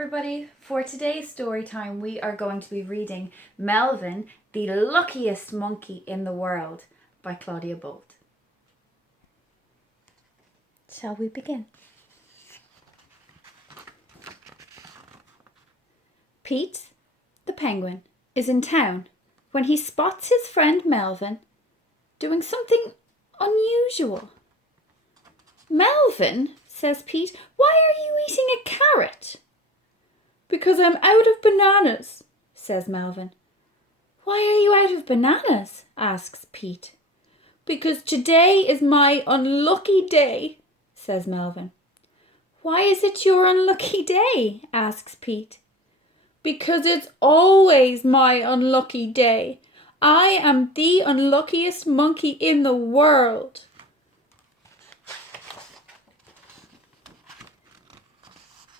everybody. For today's story time, we are going to be reading Melvin, the Luckiest Monkey in the World by Claudia Boldt. Shall we begin? Pete, the penguin, is in town when he spots his friend Melvin doing something unusual. "Melvin," says Pete, "why are you eating a carrot?" "Because I'm out of bananas," says Melvin. "Why are you out of bananas?" asks Pete. "Because today is my unlucky day," says Melvin. "Why is it your unlucky day?" asks Pete. "Because it's always my unlucky day. I am the unluckiest monkey in the world."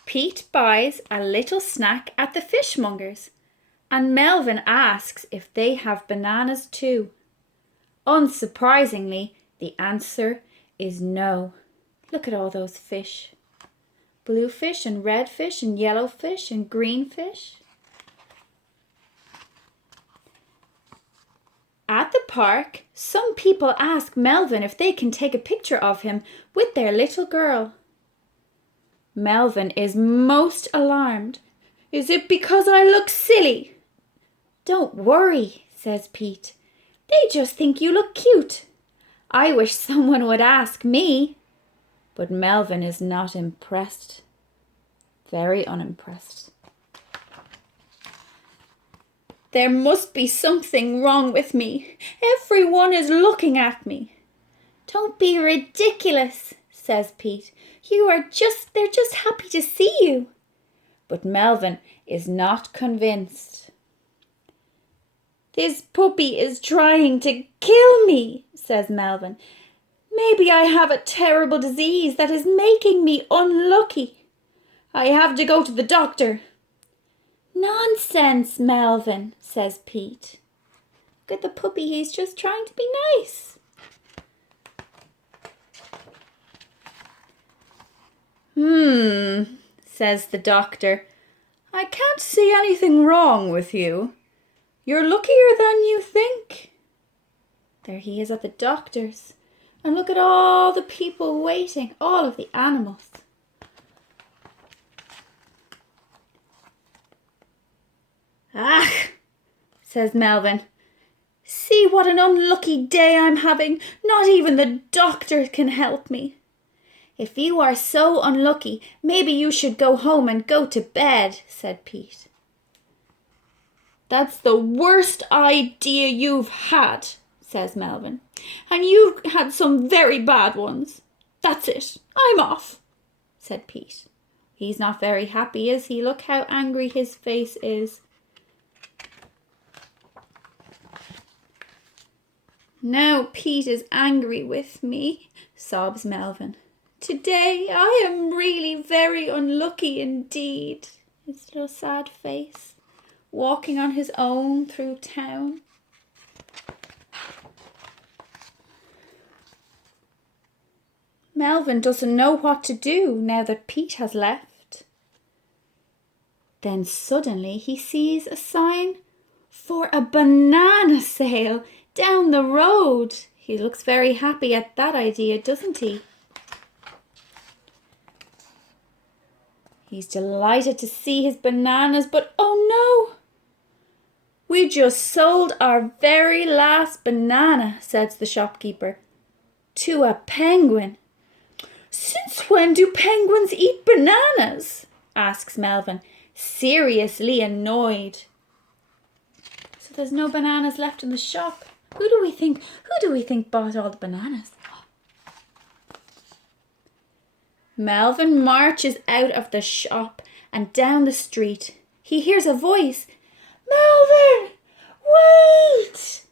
Pete buys a little snack at the fishmonger's, and Melvin asks if they have bananas too. Unsurprisingly, the answer is no. Look at all those fish. Blue fish and red fish and yellow fish and green fish. At the park, some people ask Melvin if they can take a picture of him with their little girl. Melvin is most alarmed. "Is it because I look silly?" "Don't worry," says Pete. "They just think you look cute. I wish someone would ask me." But Melvin is not impressed. Very unimpressed. "There must be something wrong with me. Everyone is looking at me." "Don't be ridiculous," says Pete. They're just happy to see you." But Melvin is not convinced. "This puppy is trying to kill me," says Melvin. "Maybe I have a terrible disease that is making me unlucky. I have to go to the doctor." "Nonsense, Melvin," says Pete. "Look at the puppy, he's just trying to be nice." Says the doctor. "I can't see anything wrong with you. You're luckier than you think." There he is at the doctor's. And look at all the people waiting, all of the animals. "Ah," says Melvin. "See what an unlucky day I'm having. Not even the doctor can help me." "If you are so unlucky, maybe you should go home and go to bed," said Pete. "That's the worst idea you've had," says Melvin. "And you've had some very bad ones. That's it. I'm off," said Pete. He's not very happy, is he? Look how angry his face is. "Now Pete is angry with me," sobs Melvin. "Today I am really very unlucky indeed." His little sad face, walking on his own through town. Melvin doesn't know what to do now that Pete has left. Then suddenly he sees a sign for a banana sale down the road. He looks very happy at that idea, doesn't he? He's delighted to see his bananas, but oh no! "We just sold our very last banana," says the shopkeeper, "to a penguin." "Since when do penguins eat bananas?" asks Melvin, seriously annoyed. So there's no bananas left in the shop. Who do we think bought all the bananas? Melvin marches out of the shop and down the street. He hears a voice. "Melvin, wait!"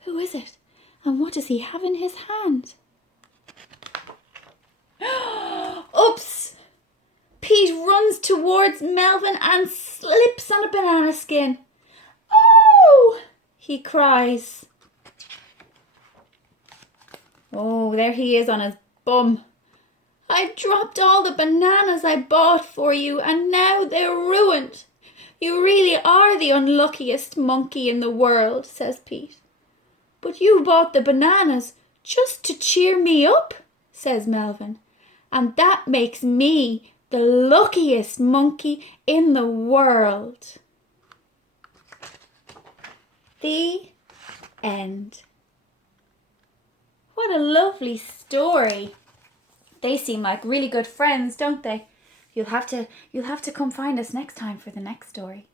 Who is it? And what does he have in his hand? Oops! Pete runs towards Melvin and slips on a banana skin. "Oh!" he cries. Oh, there he is on his bum. I dropped all the bananas I bought for you, and now they're ruined. You really are the unluckiest monkey in the world, says Pete. But you bought the bananas just to cheer me up, says Melvin. And that makes me the luckiest monkey in the world. The end. What a lovely story. They seem like really good friends, don't they? You'll have to come find us next time for the next story.